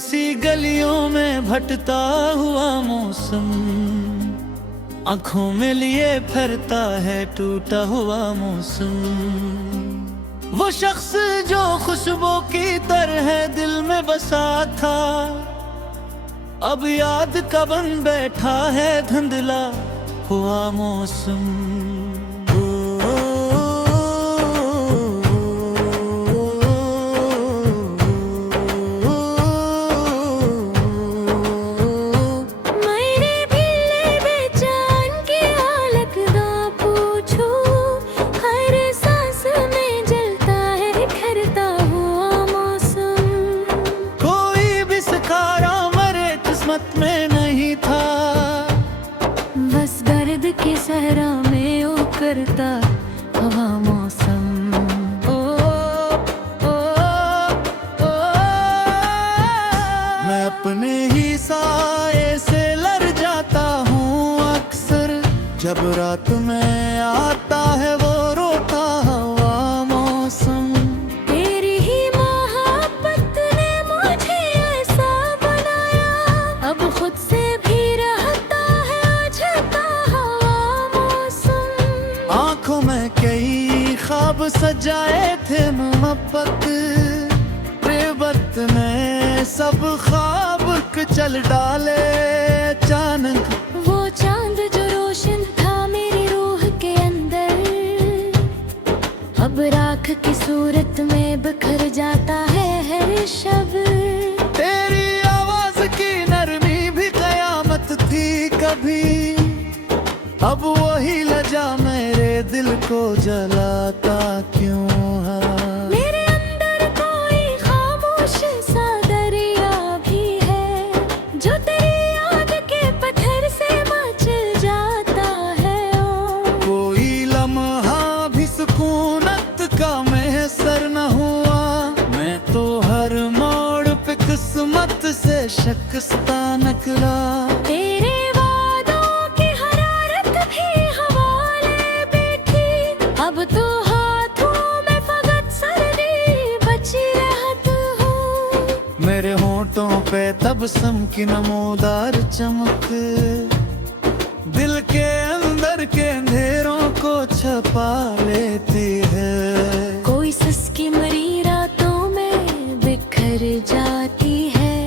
सी गलियों में भटता हुआ मौसम, आंखों में लिए फिरता है टूटा हुआ मौसम। वो शख्स जो खुशबू की तरह दिल में बसा था, अब याद का बन बैठा है धुंधला हुआ मौसम। में नहीं था, बस दर्द के सहरा में उकरता हवा मौसम। ओ, ओ, ओ, मैं अपने ही साए से लड़ जाता हूँ अक्सर, जब रात में आता है वो रोता हुआ मौसम। तेरी ही मोहब्बत ने मुझे ऐसा बनाया, अब खुद से भी रहता है अझता हुआ मौसम। आंखों में कई ख्वाब सजाए थे मोहब्बत, बेवक्त ने सब ख्वाब चल डाले अचानक। वो चांद जो रोशन था मेरी रूह के अंदर, अब राख की सूरत में बिखर जाता है हर शब। तेरी आवाज की नरमी भी कयामत थी कभी, अब वही लजा मेरे दिल को जलाता क्यों है। मेरे अंदर कोई खामोश सा दरिया भी है, जो तेरी याद के पत्थर से मचल जाता है। कोई लम्हा भी सुकूनत का मैसर न हुआ, मैं तो हर मोड़ पे किस्मत से शिकस्ता निकला। तेरे वादों की हरारत भी हवाले बैठी, अब तो हाथों में फकत सर्दी बची रहत हूँ। मेरे होंठों पे तबस्सुम की नमोदार चमक, दिल के अंदर के अंधेरों को छपा लेती है। कोई सिसकी मरी रातों में बिखर जाती है,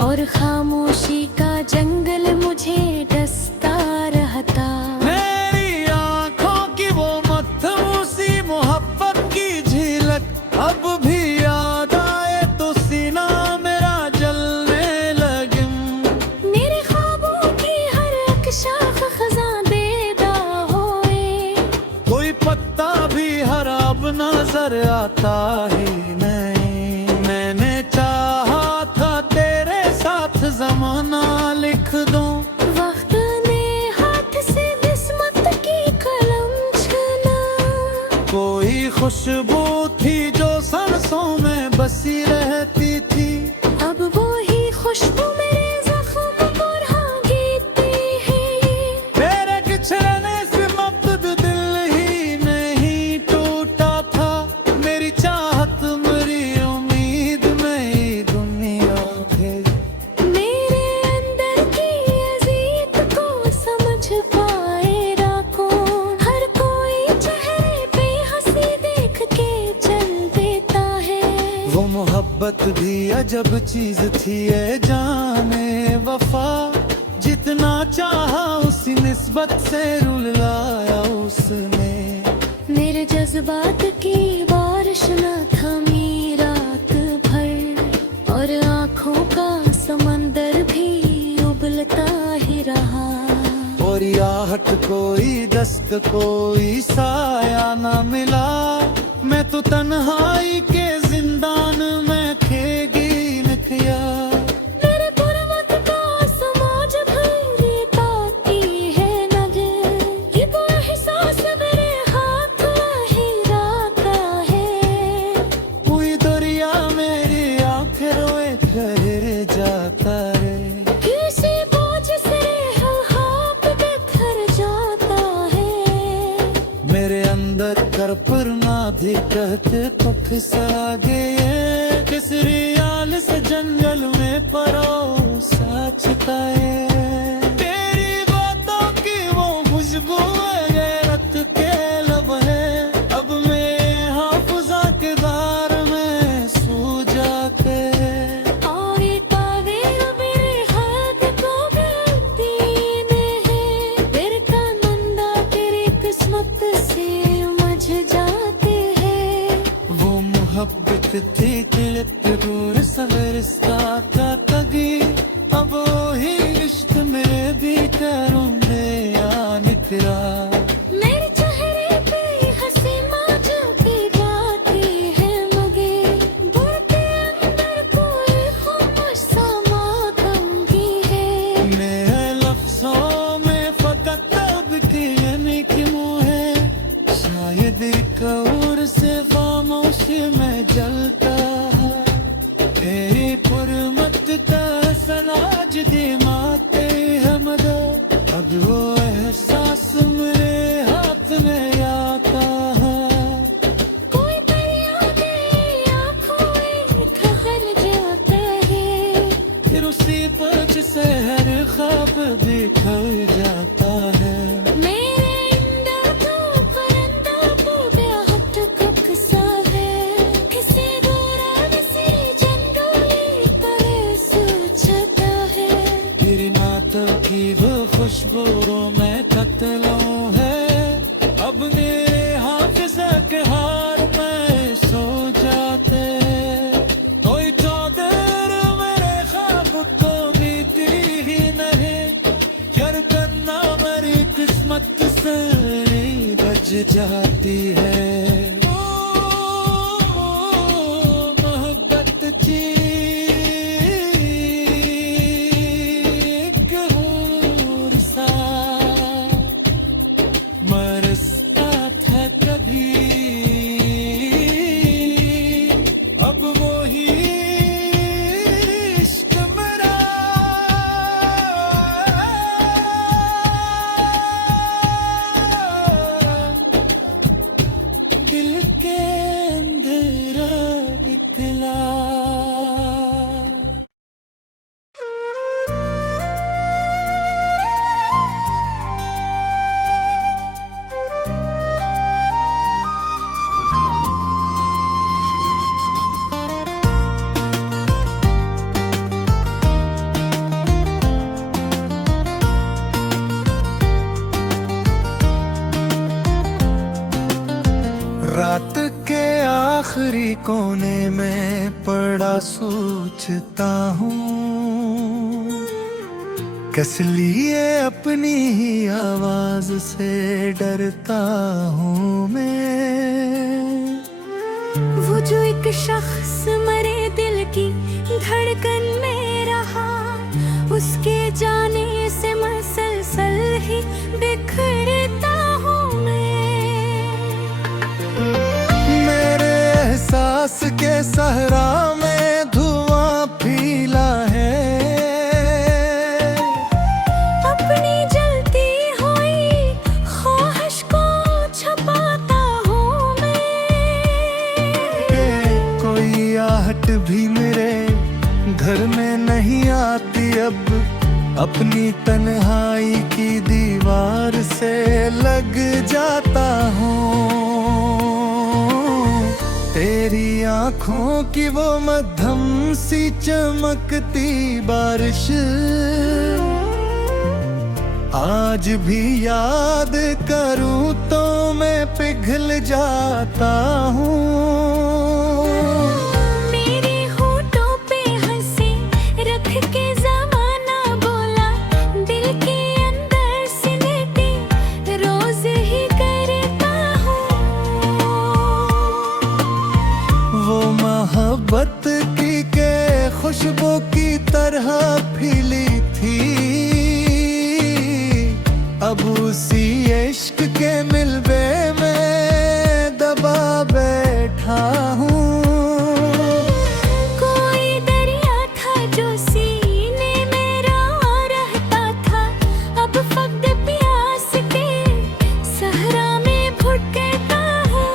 और खामोशी का जंगल मुझे डसता रहता। मेरी आंखों की वो मथमूसी मोहब्बत की झलक, अब भी याद आए तो सीना मेरा जलने लगे। मेरे ख्वाबों की हर एक शाख खज़ां बेदा होए, कोई पत्ता भी हरा अब नजर आता ही नहीं। मैंने चाहा था तेरे साथ जमाना लिख दूं, वक्त ने हाथ से किस्मत की कलम छीना। कोई खुशबू थी जो सांसों में बसी रहती थी, अब वो ही खुशबू मेरे जख्म पर हाँगती है। तेरे बिछड़ने से मकसद दिल ही नहीं टूटा था, मेरी चाहत मेरी उम्मीद में ही दुनिया थे। मेरे अंदर की अज़ीत को समझ पाएगा कौन, हर कोई चेहरे पे हंसी देख के चल देता है। वो मोहब्बत भी अजब चीज थी ए जाने वफा, जितना चाहा उसी निस्बत से रुलाया उसने। मेरे जज्बात की बारिश न थमी रात भर, और आँखों का समंदर भी उबलता ही रहा। और आहट कोई दस्त कोई साया न मिला, मैं तो तन्हाई के जिंदान में खेगी न खया। मेरे गुर्बत का समाज भरी ताती है नजर, ये वो एहसास मेरे हाथ हिलाता है। कोई दरिया मेरी आंखें रोए ठहर जाता है, किसी बोझ से हल्का बिखर जाता है। मेरे अंदर कर पर ना भी कहते तो फिसा गए, किस रियाल से जंग पल में परोसा चुका है। तेरी बातों की वो खुशबू है, गैरत के लब है, अब मैं हाफिज़ा के दार में सो जाते। और ये तावीर मेरे हाथ को गलतीन है, फिर तमन्ना तेरी किस्मत से मझ जाते हैं। वो मोहब्बत थी तिलक दूर सवरस्ता था तगी, अब वही इश्क में भी करूँ में आ निकला। मेरे चेहरे पे हंसी मौजूदी जाती है मगे, दिल के अंदर कोई खामोश सा मातमी है। मेरे लफ्ज़ों में फ़कत अब की यानी कि मुँह है, शायद एक और से खामोशी में जलता है। तेरी पुरमत तहसन आज दिमाते है मदद, अब वो एहसास मेरे हाथ में आता है। कोई दरिया की आँखों में ठहर जाता है, फिर उसी पच से हर ख्वाब बिखर जाता है। मेरे अंदर तो परिंदा पूरा हट कसा है, किसी दूर से जंगली तरह सोचता है। तेरी नातों की वो खुशबू में कत्लों है, अब मेरे हाफिज़ा के हार में सो जाते। कोई चादर मेरे ख्वाब को बीती ही नहीं, यार करना मेरी किस्मत से बज जाती है। ओ, मोहब्बत की गहूर सा मरता था कभी, अब वो ही इश्क मेरा दिल के अंदर निकला। रात के आखिरी कोने में पड़ा सोचता हूँ, किस लिए अपनी ही आवाज से डरता हूँ मैं। वो जो एक शख्स मरे दिल की धड़कन में रहा, उसके जाने से मसलसल ही बिखरता हूँ मैं। मेरे एहसास के सहरा में धुआं फीला है, अपनी जलती हुई ख्वाहिश को छुपाता हूँ मैं। कोई आहट भी मेरे घर में नहीं आती अब, अपनी तन्हाई की दीवार से लग जाता हूँ। तेरी आँखों की वो मध्यम सी चमकती बारिश आज भी याद करूं तो मैं पिघल जाता हूँ। मेरे होठों पे हंसी रख के ज़माना बोला, दिल के अंदर सिमटे रोज ही करता हूँ। वो मोहब्बत की के खुशबू की तरह फीली थी, अब उसी इश्क के मिलबे में दबा बैठा हूँ। कोई दरिया था जो सीने में रहा रहता था, अब फक्त प्यास के सहरा में भटकता हूँ।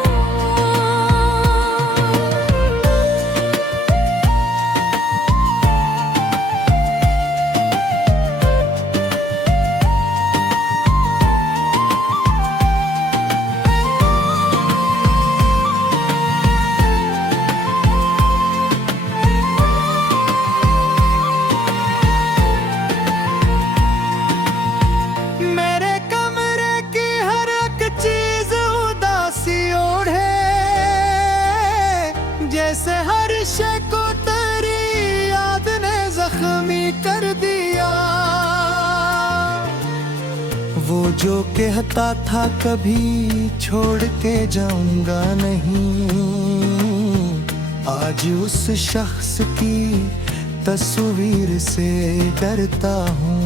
जख्मी कर दिया। वो जो कहता था कभी छोड़ के जाऊंगा नहीं, आज उस शख्स की तस्वीर से डरता हूँ।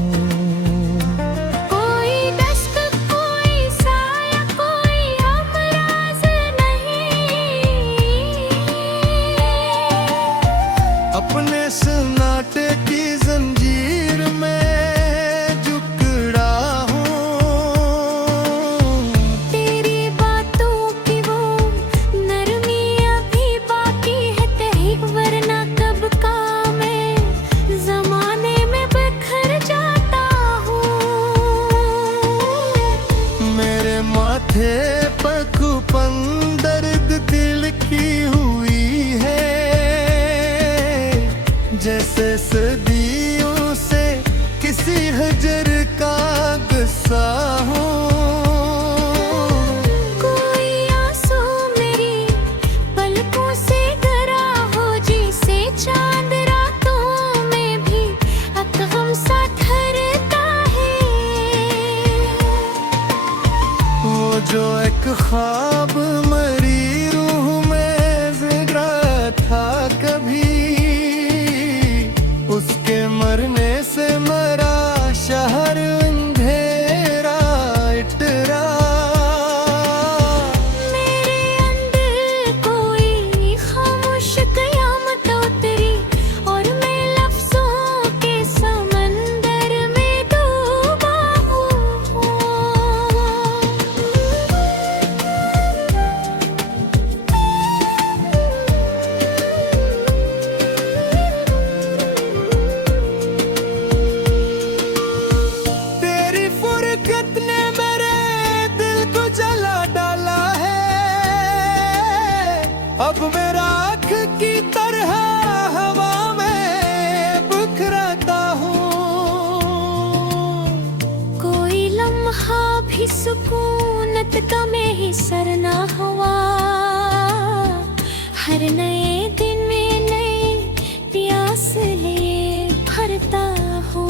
कोई दश्क, कोई साया, कोई हमराज नहीं। अपने सन्नाटे की जंजीर में जकड़ा हूँ। तेरी बातों की वो नरमी अभी बाकी है तेरी, वरना कब का मैं जमाने में बिखर जाता हूँ। मेरे माथे पर खूपन दर्द दिल की हुई है, जैसे सदियों से किसी हजर का गुस्सा हो। कोई आंसू मेरी पलकों से गरा हो, जिसे चांद रातों में भी अकगम सा ठहरता है। वो जो एक ख्वाब मरी रूह में जिंदा था कभी, उसके मरने से मरा शहर अंधेरा इटरा। मेरे अंदर कोई खामोश कयामत उतरी, और मैं लफ्जों के समंदर में डूबा हूँ। तेरी फुरकत ने मेरे दिल को जला डाला है, अब मेरा आँख की तरह हवा में बिखरता हूँ। कोई लम्हा भी सुकूनत का में ही सर ना हुआ, हर नए दिन में नए प्यास लिए भरता हूँ।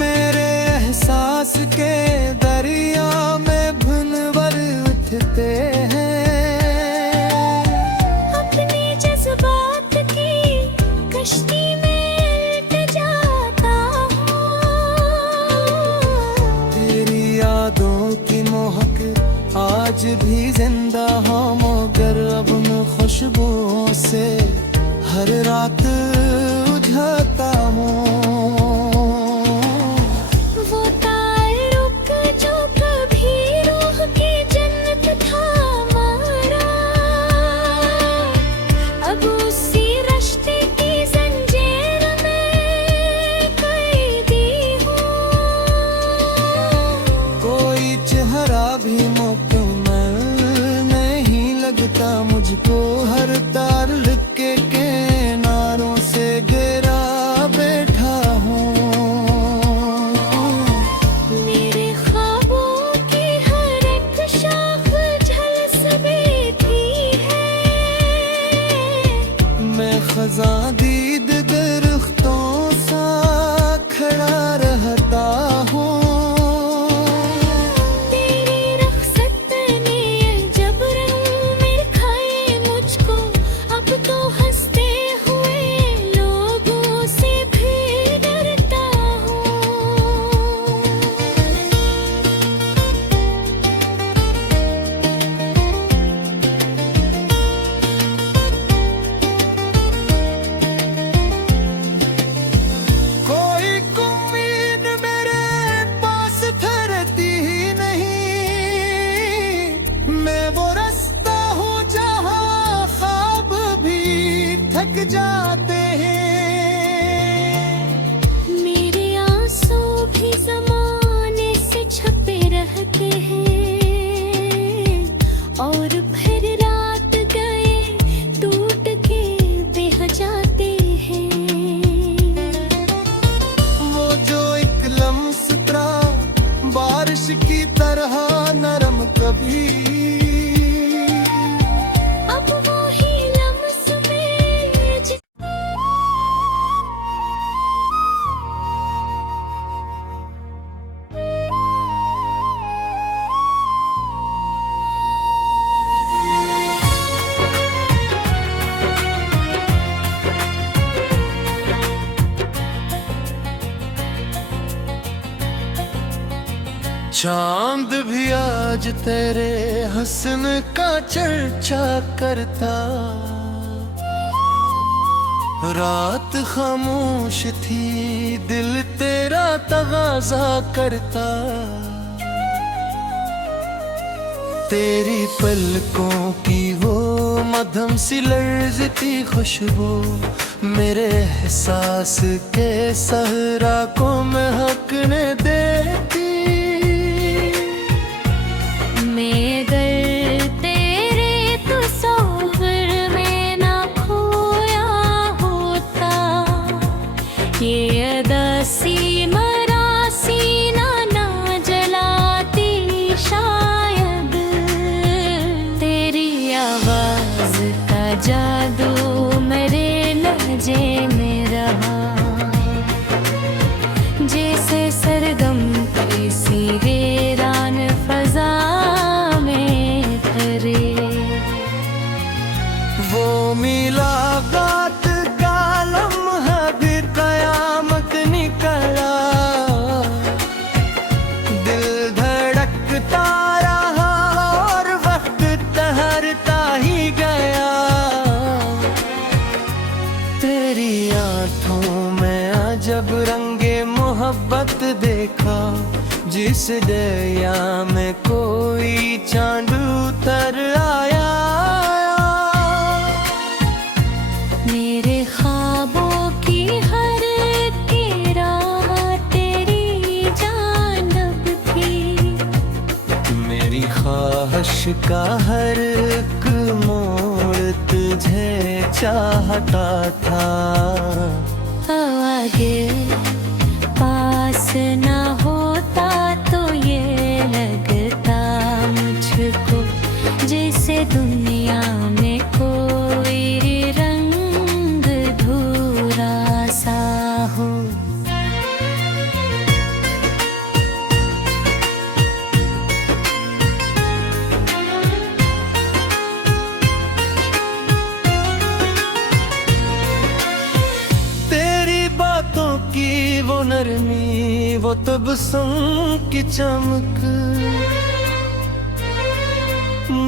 मेरे एहसास के दरिया में भंवर उठते हैं, अपने जज्बात की कश्ती में उलट जाता हूँ। तेरी यादों की महक आज भी जिंदा हो, मगर अब मैं खुशबुओं से हर रात उठाता हूँ। वो ताल्लुक जो कभी रूह की जन्नत था हमारा, अब उसी रिश्ते की जंजीर में कैदी हूँ। कोई चेहरा भी मुकम्मल नहीं लगता मुझको, हर ताल्लुक के किनारों से गिरा बैठा हूँ। मेरे ख्वाबों की हर एक शाख झलस बैठी है, मैं खजा दीद दरख्तों सा खड़ा रहता हूँ। तेरी रख्सत ने जब रंग में खाए मुझ चांद भी आज तेरे हसन का चर्चा करता, रात खामोश थी दिल तेरा तगाजा करता। तेरी पलकों की वो मध्यम सी लर्जती खुशबू मेरे एहसास के सहरा को महकने देती। मैं अगर तेरे तस्वीर में ना खोया होता, ये अदासी मरासी ना जलाती शायद। तेरी आवाज का जादू मेरे लहजे में रहा, जैसे सरगम किसी वीरान फजा में करे। वो मुलाकात का लम्हा भी कयामत निकला, दिल धड़कता रहा और वक्त ठहरता ही गया। तेरी आंखों में अजब रंगे मोहब्बत देखा, जिस दरिया में कोई चांद उतर आया। मेरे ख्वाबों की हर एक राह तेरी जानब थी, मेरी ख्वाहिश का हर एक मोड़ तुझे चाहता था। आगे पास ना होता तो ये लगता मुझको, जैसे दुनिया में कोई रंग धूरा सा हो। बातों की वो नरमी, वो तबस्सुम की चमक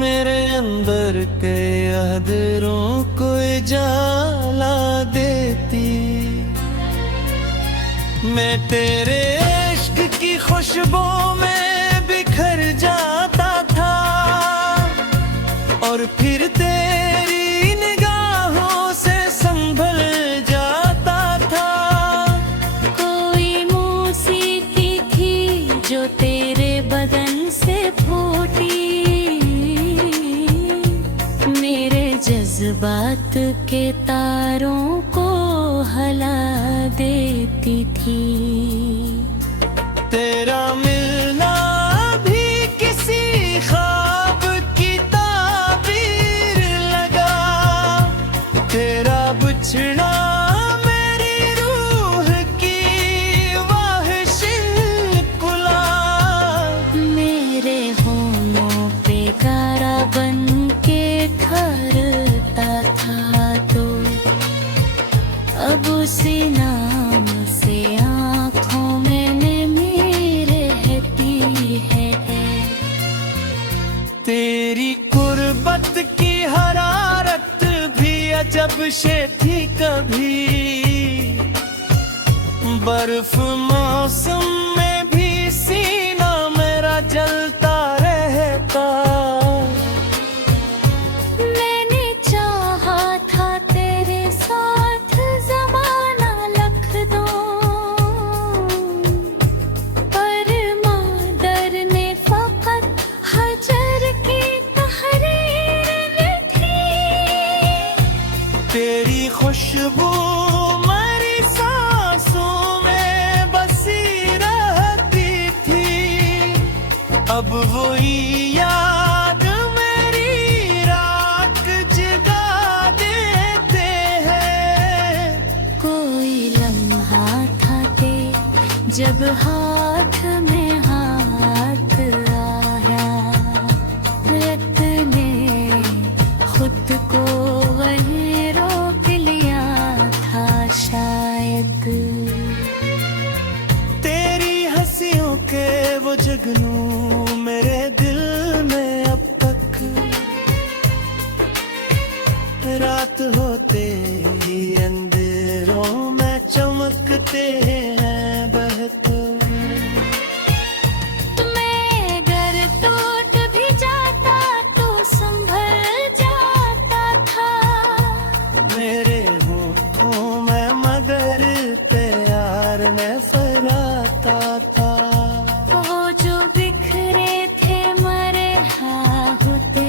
मेरे अंदर के अधरों को जला देती। मैं तेरे इश्क की खुशबू में बिखर जाता था, और फिर तेरी निगाहों से संभल जाता था। कोई मौसीकी थी जो तेरे बदन से फूटी, मेरे जज्बात के तारों को हला देती थी। तेरा मिलना भी किसी ख्वाब की ताबीर लगा, तेरा बिछड़ना मेरी रूह की वाहिश कुला। मेरे होठों पे गारा बन के ठहरता था, तो अब उसी नाम से आँखों में नमी रहती है। तेरी कुर्बत की हरारत भी अजब से थी कभी, बर्फ मौसम में भी सीना मेरा जलता रहता। मैंने चाहा था तेरे साथ ज़माना लिख दूं, पर मादर ने फकत हजर की तहरीर लिखी। तेरी खुशबू मेरी सांसों में बसी रहती थी, अब वही याद मेरी रात जगा देते हैं। कोई लम्हा था के जब हाथ में हाथ आया, रत ने खुद को वहीं रोक लिया था शायद। तेरी हंसियों के वो जग जुगनू मेरे दिल में अब तक, रात होते ही अंधेरों में चमकते हैं बहते। मैं अगर टूट भी जाता तो संभल जाता था, मेरे होठों में मगर प्यार में फराता था। वो जो बिखरे थे मरे हाँ होते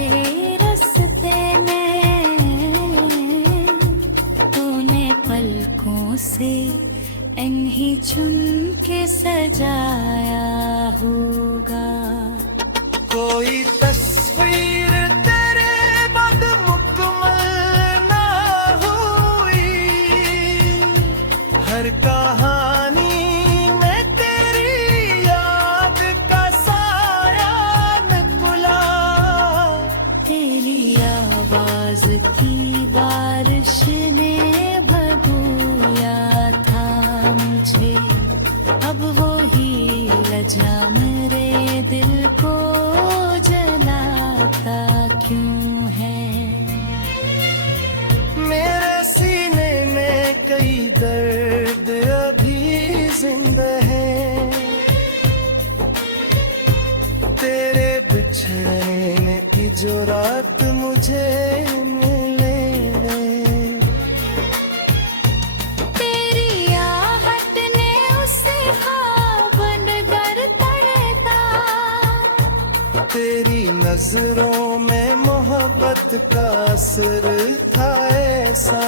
रास्ते में, तूने पलकों से इन्हीं चुन के सजाया होगा। कोई तस्वीर तेरे बाद मुकम्मल ना हुई, हर कहानी में तेरी याद का साया निकला। तेरी आवाज की बारिश ने भगोया था मुझे, अब वो ही लजा मेरे दिल को जलाता क्यों है। मेरे सीने में कई दर्द अभी जिंदा है, तेरे बिछड़ने की जो रात मुझे मिले। तेरी आहट ने उसे ख्वाब बनकर तड़ता, तेरी नजरों में मोहब्बत का असर था ऐसा।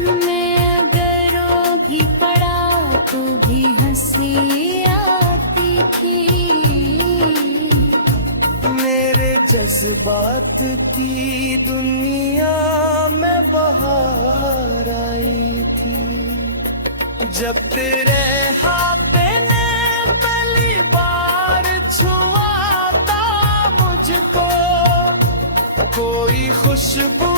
मैं अगर रो भी पड़ा तो भी हंसी आती थी, मेरे जज्बात की दुनिया में बहार आई थी। जब तेरे हाथ ने पहली बार छुआ था मुझको, कोई खुशबू